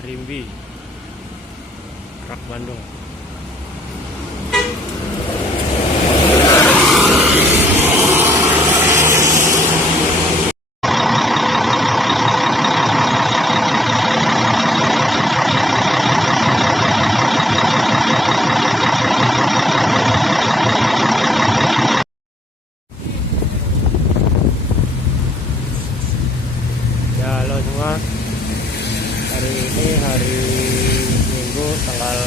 Harimbi, Rak Bandung. Ya, halo semua. Hari ini hari Minggu tanggal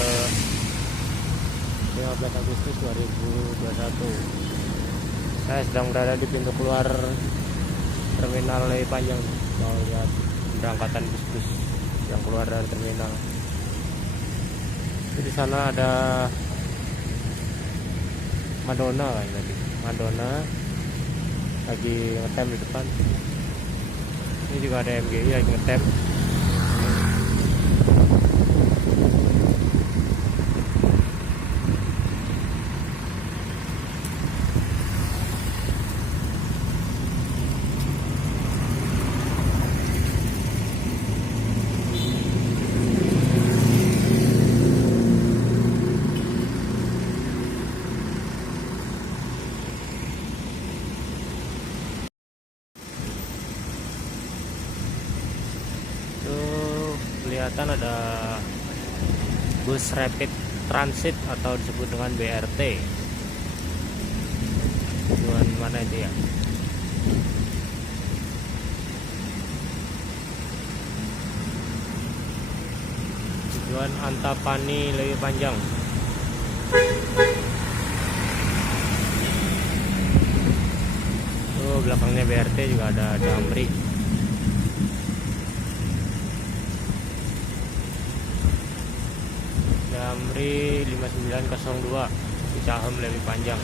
15 Agustus 2021. Saya sedang berada di pintu keluar terminal Lewi Panjang. Mau lihat berangkatan bus-bus yang keluar dari terminal. Di sana ada Madonna kan tadi. Madonna lagi ngetem di depan. Ini juga ada MGI lagi ngetem. Kelihatan ada bus rapid transit atau disebut dengan BRT. Tujuan mana itu ya? Tujuan Antapani Lewi Panjang. Tuh belakangnya BRT juga ada Damri. Damri 5902 Cicahem Lewi Panjang.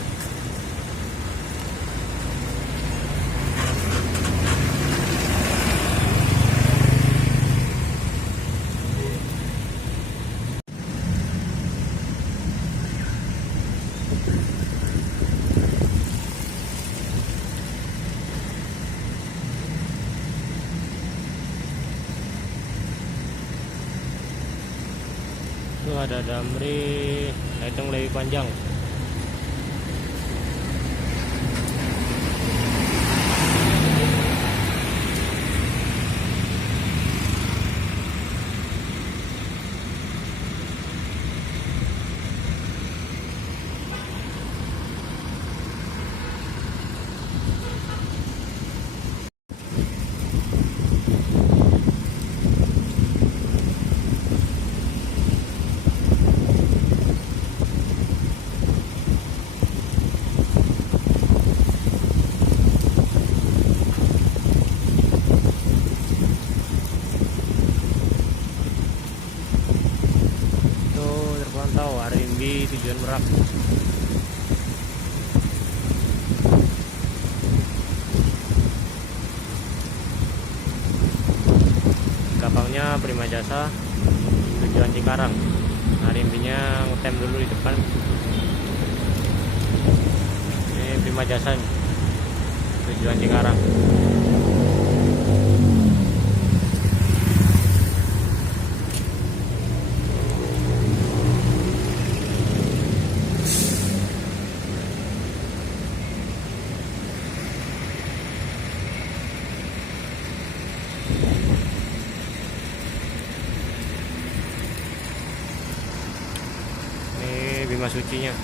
Itu ada Damri Letung Lewi Panjang. Harimbi tujuan Merak. Belakangnya Prima Jasa tujuan Cikarang. Harimbinya ngetem dulu di depan. Ini Prima Jasa tujuan Cikarang. Bima Sucinya.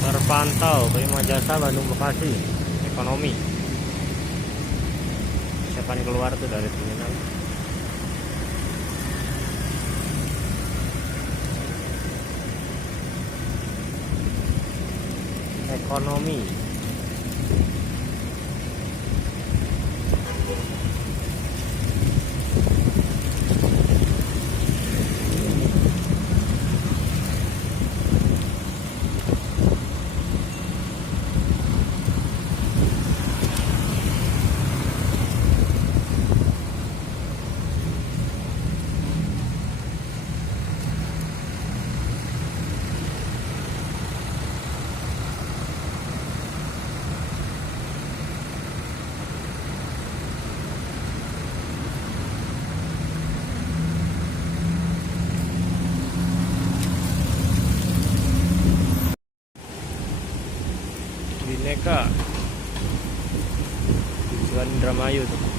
Terpantau Prima Jasa Bandung Bekasi ekonomi. Siapaan keluar tuh dari terminal. Ekonomi. Bineka tujuan Indramayu tuh.